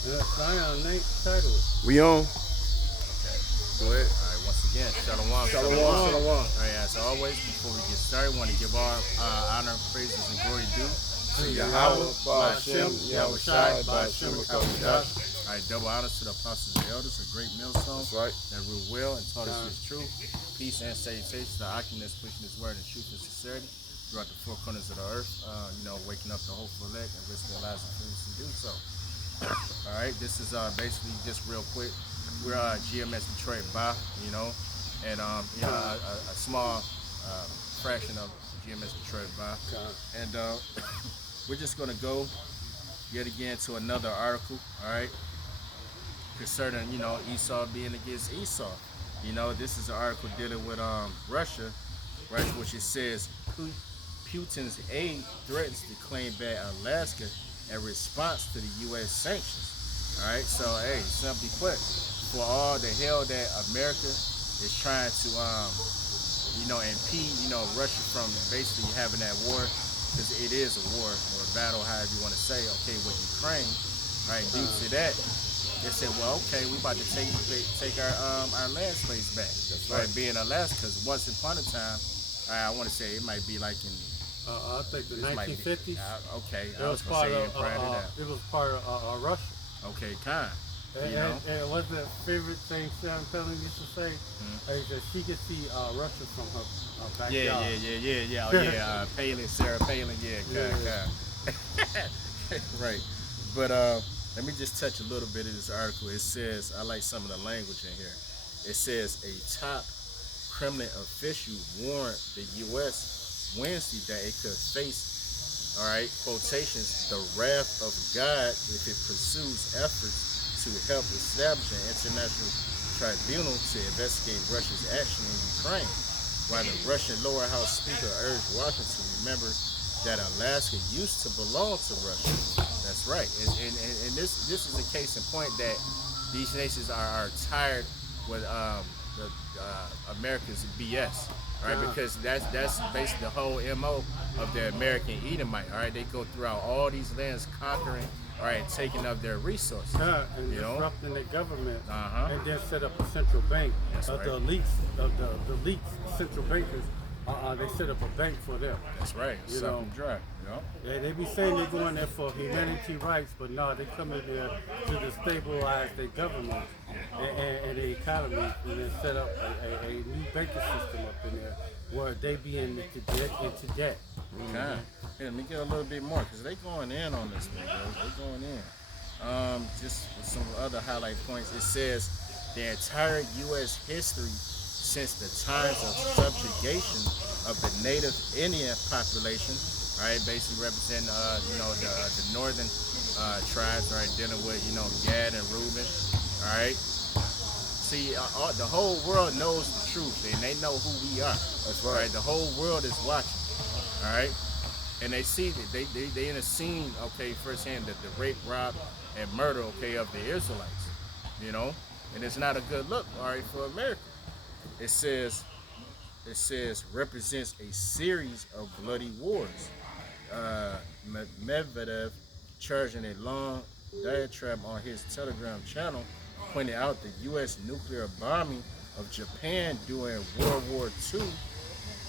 Zion, Nate, title it. We on? Okay. Go ahead. All right. Once again, Shalom, Shalom. Shalom, All shalom. right. As always, before we get started, want to give our honor, praises, and glory due to Yahweh, Yahweh, Ba'ashem, Ba'ashem, Yahweh Yahweh Shai, Shai, Ba'ashem, Ba'ashem, Rakadah. Rakadah. All right. Double honors to the apostles and elders, a great millstone That's right. that ruled well and taught us His truth, peace, and salutations to Akim pushing His word in truth and sincerity throughout the four corners of the earth. Waking up the hopeful elect and risking their lives and feelings to do so. All right, this is basically just real quick. We're GMS Detroit by, a small fraction of GMS Detroit by, and we're just gonna go yet again to another article. All right, concerning Esau being against Esau. This is an article dealing with Russia, right? Which it says Putin's aid threatens to claim back Alaska in response to the U.S. sanctions. All right, so hey, simply put, for all the hell that America is trying to, impede, Russia from basically having that war, because it is a war or a battle, however you want to say, okay, with Ukraine, right? Due to that, they said, well, okay, we about to take our land space back, right? Being Alaska, because once upon a time, I want to say it might be like in I think the 1950s. okay, It I was was gonna part say of. even prior to that. It was part of Russia. Okay, kind. And what's the favorite thing Sam Pelling used to say? Is that she could see Russia from her backyard. Yeah. Oh yeah, Palin, Sarah Palin, kind. Right. But let me just touch a little bit of this article. It says, I like some of the language in here. It says a top Kremlin official warned the U.S. Wednesday that it could face, all right, quotations, the wrath of God if it pursues efforts to help establish an international tribunal to investigate Russia's action in Ukraine. While the Russian lower house speaker urged Washington to remember that Alaska used to belong to Russia. That's right. And this is a case in point that these nations are tired with America's BS, right? Because that's basically the whole MO of the American Edomite. All right, they go throughout all these lands, conquering, all right, taking up their resources, And disrupting the government, Uh-huh. and then set up a central bank. That's The right. elites, the elites, central bankers, they set up a bank for them. That's right. You Suck know. and dry. They be saying they're going there for humanity rights, but no, they come in there to destabilize their government and the economy, and then set up a new banking system up in there where they be into debt. Okay. Here, let me get a little bit more because they going in on this one, bro. They going in. Just with some other highlight points. It says the entire U.S. history since the times of subjugation of the native Indian population, right? Basically representing, the northern tribes, right? Dealing with, Gad and Reuben, all right? See, the whole world knows the truth, and they know who we are. That's right. The whole world is watching, all right? And they see that they in a scene, okay, firsthand, that the rape, rob, and murder, okay, of the Israelites, and it's not a good look, all right, for America. It says represents a series of bloody wars. Medvedev, charging a long diatribe on his Telegram channel, pointed out the U.S. nuclear bombing of Japan during World War II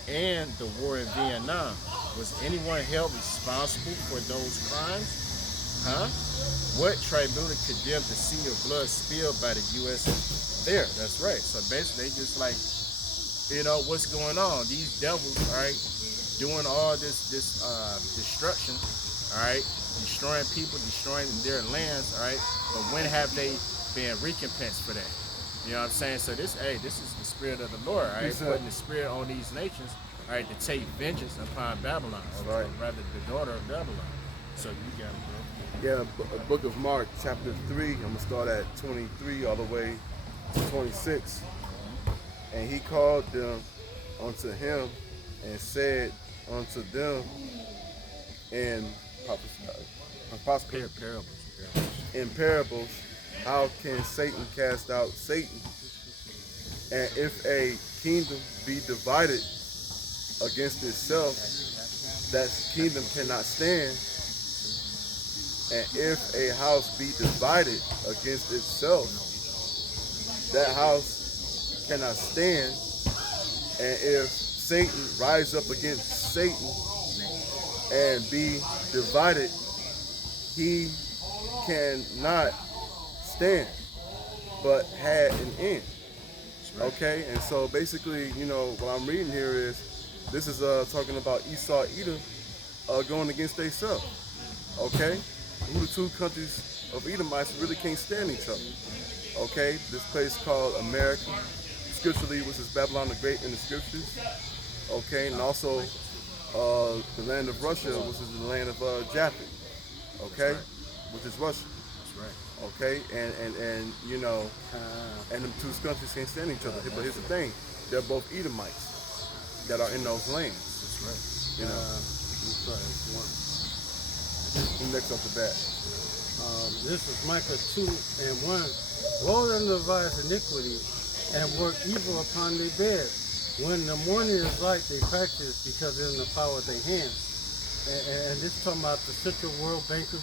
and the war in Vietnam. Was anyone held responsible for those crimes? Huh? What tribunal condemned the sea of blood spilled by the U.S. there? That's right. So basically, they just like, what's going on? These devils, all right, doing all this destruction, all right, destroying people, destroying their lands, all right. But when have they been recompensed for that? You know what I'm saying? So this is the spirit of the Lord, all right, putting the spirit on these nations, all right, to take vengeance upon Babylon, or rather the daughter of Babylon. So you got it, bro. Yeah, Book of Mark, chapter 3. I'm going to start at 23 all the way to 26. And he called them unto him and said unto them in parables, how can Satan cast out Satan? And if a kingdom be divided against itself, that kingdom cannot stand. And if a house be divided against itself, that house cannot stand. And if Satan rise up against Satan and be divided, he cannot stand, but had an end. Okay, and so basically, you know, what I'm reading here is this is talking about Esau, Edom going against themselves. Okay, who the two countries of Edomites really can't stand each other. Okay, this place called America, scripturally, which is Babylon the Great in the scriptures. Okay, and also the land of Russia, which is the land of Japheth. Okay, which is Russia. That's right. Okay, and you know, and them two countries can't stand each other. But here's the thing: they're both Edomites that are in those lands. That's right. You know, who next off the bat? This is Micah 2:1. Woe to them that devise iniquity and work evil upon their bed. When the morning is light, they practice because they're in the power of their hands. And this is talking about the Central World Bankers,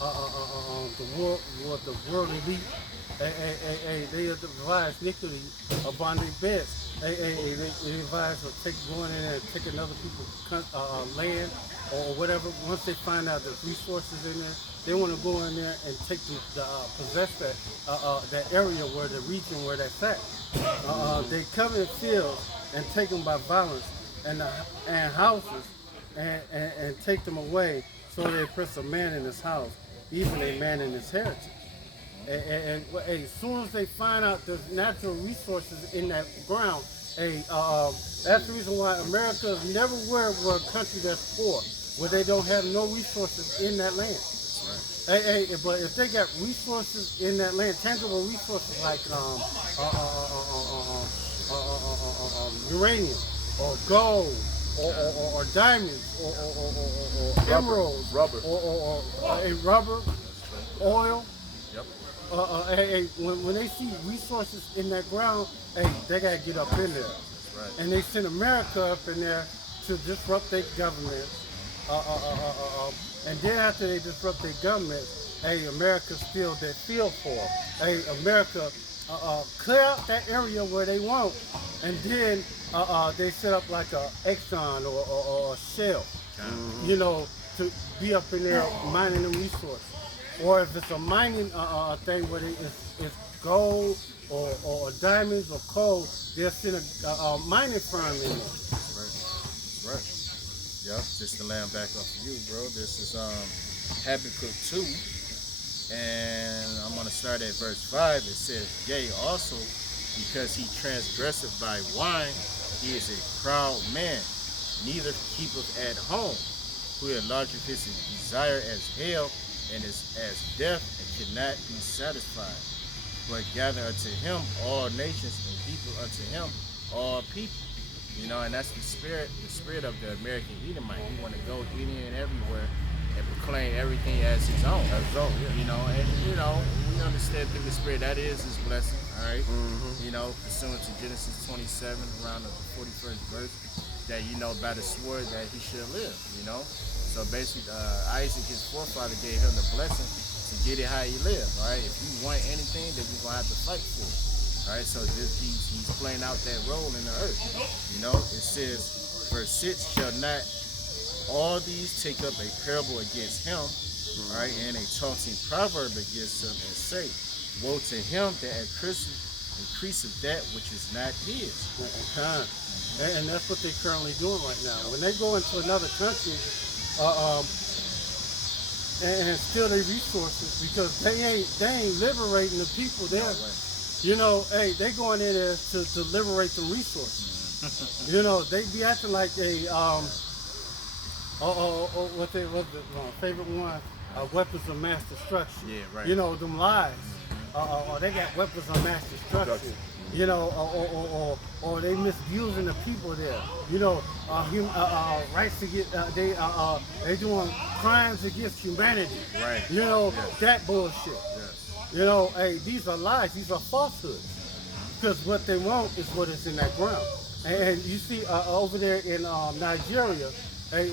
the world elite. They devise iniquity upon their beds. They devise or going in there and taking other people's land or whatever. Once they find out there's resources in there, they want to go in there and take possess that area where the region where that's at. They come in fields and take them by violence and houses and take them away. So they oppress a man in his house, even a man in his heritage. And as soon as they find out there's natural resources in that ground, that's the reason why America is never where a country that's poor, where they don't have no resources in that land. But if they got resources in that land, tangible resources like uranium or gold or diamonds or emeralds, rubber, or rubber, oil. Yep. When they see resources in that ground, they gotta get up in there. Right. And they send America up in there to disrupt their government. And then after they disrupt their government, America steals their field for them. America clear out that area where they want, and then they set up like a Exxon or a Shell, you know, to be up in there mining the resources. Or if it's a mining thing where it's gold or diamonds or coal, they'll send a mining firm in there. Right. Yep, just to land back up for you, bro. This is Habakkuk 2, and I'm gonna start at verse 5. It says, "Yea, also because he transgresseth by wine, he is a proud man, neither keepeth at home, who enlargeth his desire as hell, and is as death, and cannot be satisfied. But gather unto him all nations, and people unto him all people." You know, and that's the spirit of the American Edomite. He want to go any and everywhere and proclaim everything as his own. Yeah. You know, and you know, we understand through the spirit that is his blessing, all right? You know, pursuant to Genesis 27, around the 41st verse, that you know by the sword that he should live, you know. So basically, Isaac, his forefather, gave him the blessing to get it how he live, all right? If you want anything, then you're gonna have to fight for it. All right, so he's playing out that role in the earth. You know, it says, verse 6, "Shall not all these take up a parable against him, all right, and a taunting proverb against him, and say, Woe to him that increaseth that which is not his." And that's what they're currently doing right now. When they go into another country and steal their resources, because they ain't liberating the people there. You know, they going in there to liberate the resources. You know, they be acting like they what's the favorite one? Weapons of mass destruction. Yeah, right. You know, them lies. Or they got weapons of mass destruction. You know, or they misusing the people there. You know, rights to get they doing crimes against humanity. Right. You know, Yes. that bullshit. Yes. You know, these are lies. These are falsehoods. Because what they want is what is in that ground. And you see over there in Nigeria,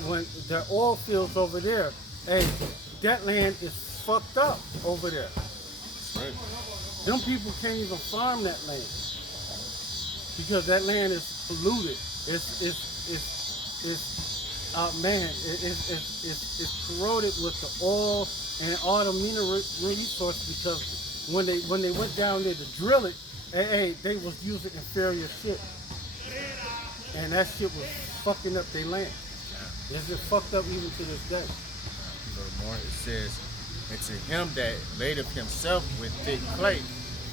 when the oil fields over there, that land is fucked up over there. That's right. Them people can't even farm that land because that land is polluted. It's corroded with the oil and all the mineral resources because when they went down there to drill it, they was using inferior shit, and that shit was fucking up their land. It's just fucked up even to this day. A little more. It says, and to him that laid up himself with thick clay,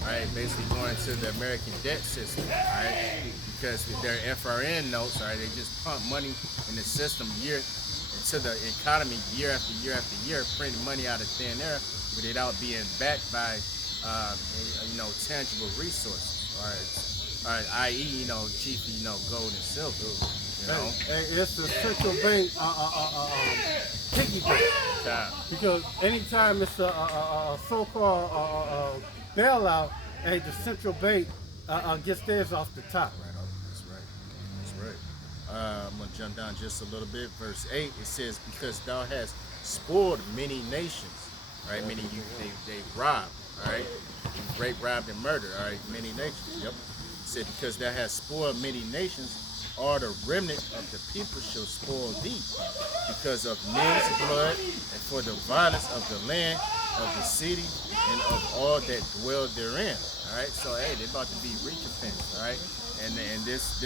right? Basically going into the American debt system, right? Because with their FRN notes, right, they just pump money in the system into the economy year after year after year, printing money out of thin air without being backed by, tangible resources, right? I.e., chiefly, gold and silver, It's the central bank piggy bank. Yeah. Because anytime it's a so-called bailout, the central bank gets theirs off the top. That's right. I'm going to jump down just a little bit. Verse 8, it says, because thou hast spoiled many nations, right? Meaning they robbed, all right? Rape, robbed, and murdered, all right? Many nations, yep. It said, because thou hast spoiled many nations, all the remnant of the people shall spoil thee, because of men's blood, and for the violence of the land, of the city, and of all that dwell therein. All right, so they're about to be recompensed. All right, and this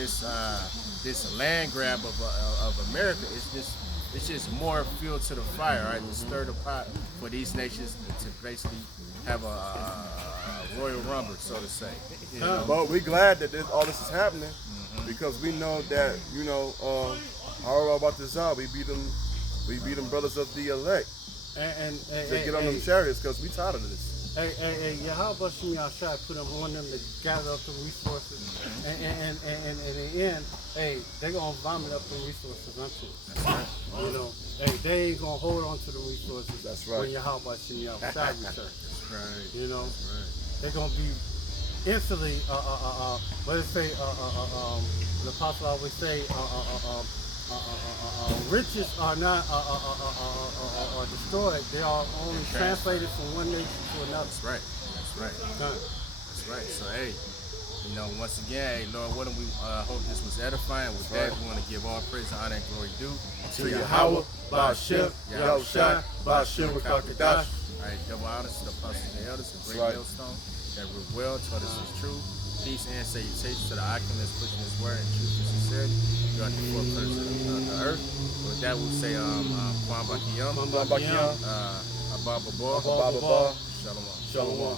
land grab of America is just more fuel to the fire. All right, to stir the pot for these nations to basically have a royal rumble, so to say. But we're glad that all this is happening because we know that however about this out, we beat them brothers of the elect to get on them chariots because we tired of this. Yahweh Shem Yahshai put them on them to gather up the resources, and in the end, they're gonna vomit up the resources unto us. They ain't gonna hold on to the resources. That's right. When Yahweh Shem Yahshai returns. That's right. They're gonna be instantly. What did it say? The apostle always say, riches are not are destroyed. They are only translated from one nation to another. That's right. That's right. So once again, Lord, what do we hope this was edifying. With that, we want to give all praise, honor, and glory due to Yahweh, Ba'ashem, Yahushua, Ba'ashem, Rakakadash. All right, double honors to the apostles and elders, a great millstone that ruled well, taught us his truth, peace and salutations to the oculus pushing his word in truth and sincerity throughout the four corners of the earth. With that, we'll say Kwan Bakiyam, Bakiyam, Abba Babor, Shalom. Shalom.